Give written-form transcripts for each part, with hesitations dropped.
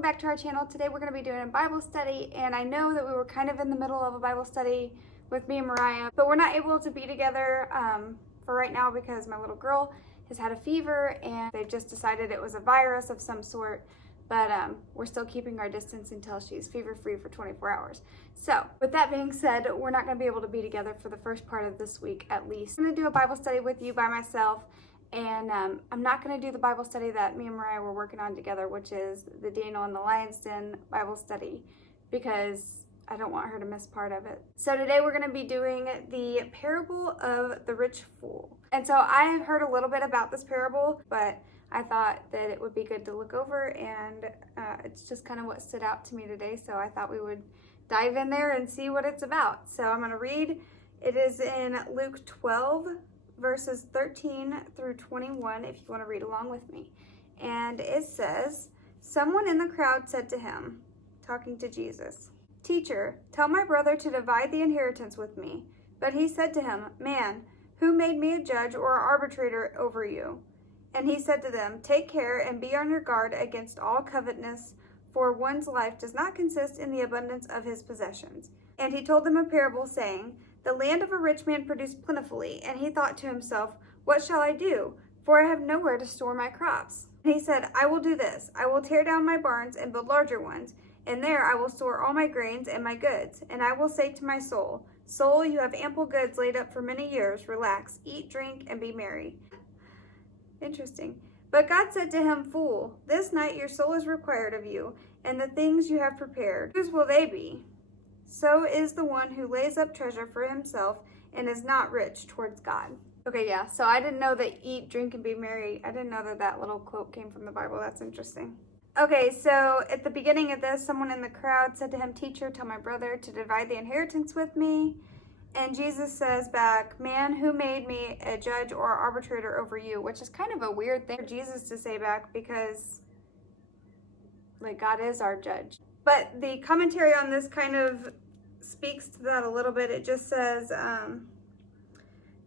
welcome back to our channel. Today we're going to be doing a Bible study, and I know that we were kind of in the middle of a Bible study with me and Mariah, but we're not able to be together for right now because my little girl has had a fever and they just decided it was a virus of some sort, but we're still keeping our distance until she's fever-free for 24 hours. So with that being said, we're not going to be able to be together for the first part of this week at least. I'm going to do a Bible study with you by myself. And I'm not going to do the Bible study that me and Mariah were working on together, which is the Daniel and the Lion's Den Bible study, because I don't want her to miss part of it. So today we're going to be doing the parable of the rich fool. And so I've heard a little bit about this parable, but I thought that it would be good to look over, and it's just kind of what stood out to me today. So I thought we would dive in there and see what it's about. So I'm going to read. It is in Luke 12, verses 13 through 21, if you want to read along with me. And it says, "Someone in the crowd said to him," talking to Jesus, "Teacher, tell my brother to divide the inheritance with me." But he said to him, "Man, who made me a judge or arbitrator over you?" And he said to them, "Take care and be on your guard against all covetousness, for one's life does not consist in the abundance of his possessions." And he told them a parable, saying, "The land of a rich man produced plentifully, and he thought to himself, 'What shall I do? For I have nowhere to store my crops.' And he said, 'I will do this. I will tear down my barns and build larger ones, and there I will store all my grains and my goods. And I will say to my soul, Soul, you have ample goods laid up for many years. Relax, eat, drink, and be merry.'" Interesting. But God said to him, "Fool, this night your soul is required of you, and the things you have prepared, whose will they be? So is the one who lays up treasure for himself and is not rich towards God." Okay, yeah, so I didn't know that eat, drink, and be merry. I didn't know that that little quote came from the Bible. That's interesting. Okay, so at the beginning of this, someone in the crowd said to him, "Teacher, tell my brother to divide the inheritance with me." And Jesus says back, "Man, who made me a judge or arbitrator over you?" Which is kind of a weird thing for Jesus to say back, because like God is our judge. But the commentary on this kind of speaks to that a little bit. It just says,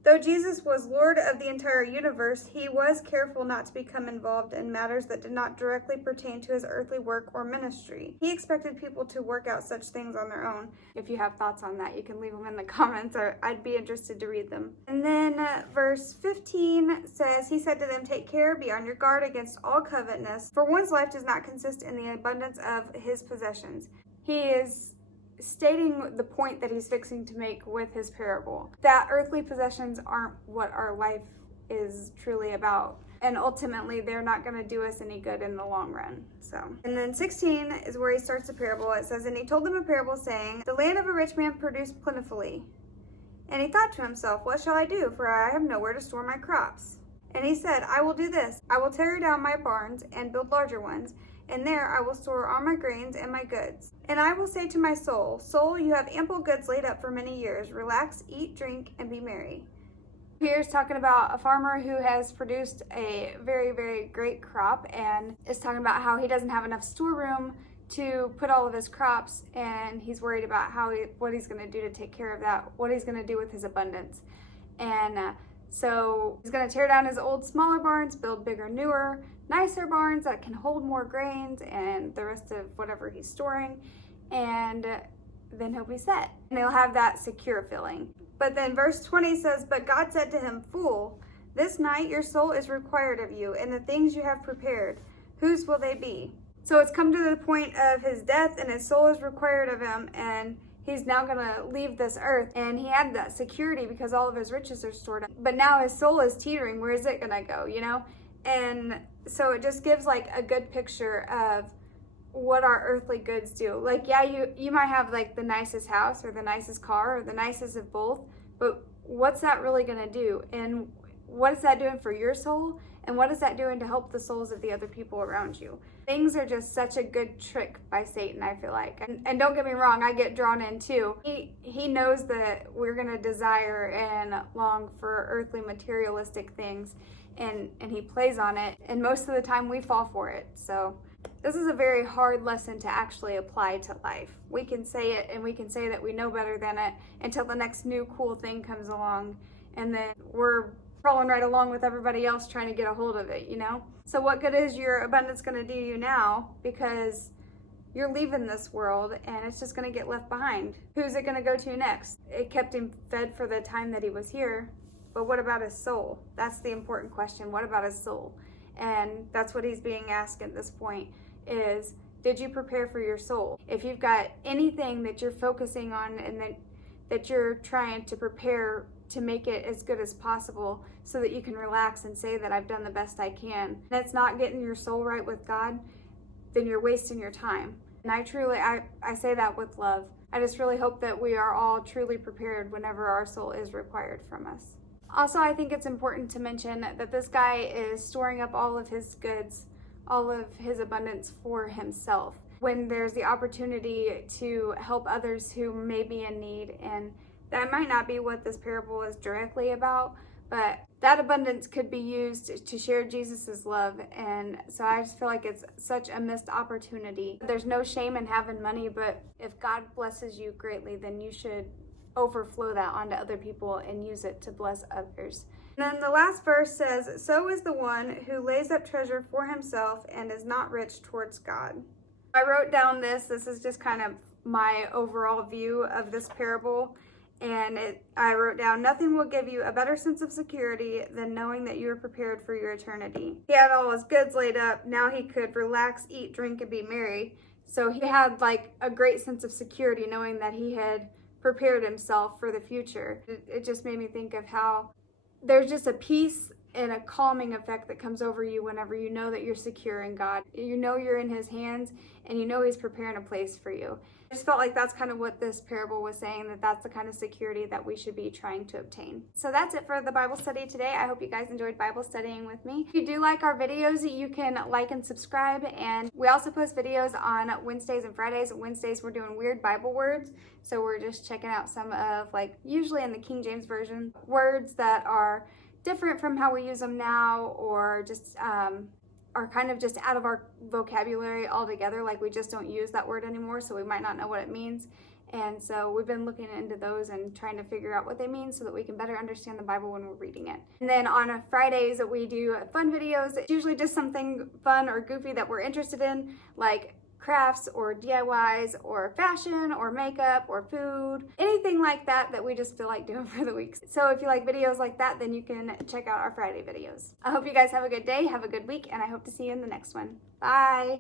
though Jesus was Lord of the entire universe, he was careful not to become involved in matters that did not directly pertain to his earthly work or ministry. He expected people to work out such things on their own. If you have thoughts on that, you can leave them in the comments, or I'd be interested to read them. And then verse 15 says, he said to them, "Take care, be on your guard against all covetousness, for one's life does not consist in the abundance of his possessions." He is stating the point that he's fixing to make with his parable, that earthly possessions aren't what our life is truly about, and ultimately they're not going to do us any good in the long run. And then 16 is where he starts the parable. It says, "And he told them a parable, saying, The land of a rich man produced plentifully. And he thought to himself, 'What shall I do? For I have nowhere to store my crops.' And he said, I will do this. I will tear down my barns and build larger ones, and there I will store all my grains and my goods. And I will say to my soul, Soul, you have ample goods laid up for many years. Relax, eat, drink, and be merry." Here's talking about a farmer who has produced a very, very great crop, and is talking about how he doesn't have enough storeroom to put all of his crops, and he's worried about what he's going to do to take care of that, what he's going to do with his abundance. And so he's going to tear down his old, smaller barns, build bigger, newer, nicer barns that can hold more grains and the rest of whatever he's storing, and then he'll be set. And he'll have that secure feeling. But then verse 20 says, "But God said to him, Fool, this night your soul is required of you, and the things you have prepared, whose will they be?" So it's come to the point of his death, and his soul is required of him, and he's now going to leave this earth. And he had that security because all of his riches are stored up. But now his soul is teetering. Where is it going to go, you know? And so it just gives like a good picture of what our earthly goods do. Like, yeah, you might have like the nicest house or the nicest car or the nicest of both, but what's that really going to do? And what is that doing for your soul? And what is that doing to help the souls of the other people around you? Things are just such a good trick by Satan, I feel like. And don't get me wrong, I get drawn in too. He knows that we're going to desire and long for earthly materialistic things, and he plays on it. And most of the time we fall for it. So this is a very hard lesson to actually apply to life. We can say it, and we can say that we know better than it until the next new cool thing comes along, and then we're crawling right along with everybody else trying to get a hold of it, you know? So what good is your abundance going to do you now? Because you're leaving this world and it's just going to get left behind. Who's it going to go to next? It kept him fed for the time that he was here, but what about his soul? That's the important question. What about his soul? And that's what he's being asked at this point is, did you prepare for your soul? If you've got anything that you're focusing on and that you're trying to prepare to make it as good as possible so that you can relax and say that I've done the best I can, and it's not getting your soul right with God, then you're wasting your time. And I say that with love. I just really hope that we are all truly prepared whenever our soul is required from us. Also, I think it's important to mention that this guy is storing up all of his goods, all of his abundance for himself, when there's the opportunity to help others who may be in need. And that might not be what this parable is directly about, but that abundance could be used to share Jesus's love. And so I just feel like it's such a missed opportunity. There's no shame in having money, but if God blesses you greatly, then you should overflow that onto other people and use it to bless others. And then the last verse says, so is the one who lays up treasure for himself and is not rich towards God. I wrote down this is just kind of my overall view of this parable. And I wrote down, nothing will give you a better sense of security than knowing that you are prepared for your eternity. He had all his goods laid up. Now he could relax, eat, drink, and be merry. So he had like a great sense of security knowing that he had prepared himself for the future. It just made me think of how there's just a peace and a calming effect that comes over you whenever you know that you're secure in God. You know you're in his hands and you know he's preparing a place for you. I just felt like that's kind of what this parable was saying, that's the kind of security that we should be trying to obtain. So that's it for the Bible study today. I hope you guys enjoyed Bible studying with me. If you do like our videos, you can like and subscribe. And we also post videos on Wednesdays and Fridays. Wednesdays we're doing weird Bible words. So we're just checking out some of, like, usually in the King James Version, words that are different from how we use them now, or just are kind of just out of our vocabulary altogether. Like, we just don't use that word anymore, so we might not know what it means. And so we've been looking into those and trying to figure out what they mean so that we can better understand the Bible when we're reading it. And then on Fridays we do fun videos. It's usually just something fun or goofy that we're interested in, like crafts or DIYs or fashion or makeup or food, anything like that we just feel like doing for the week. So if you like videos like that, then you can check out our Friday videos. I hope you guys have a good day, have a good week, and I hope to see you in the next one. Bye!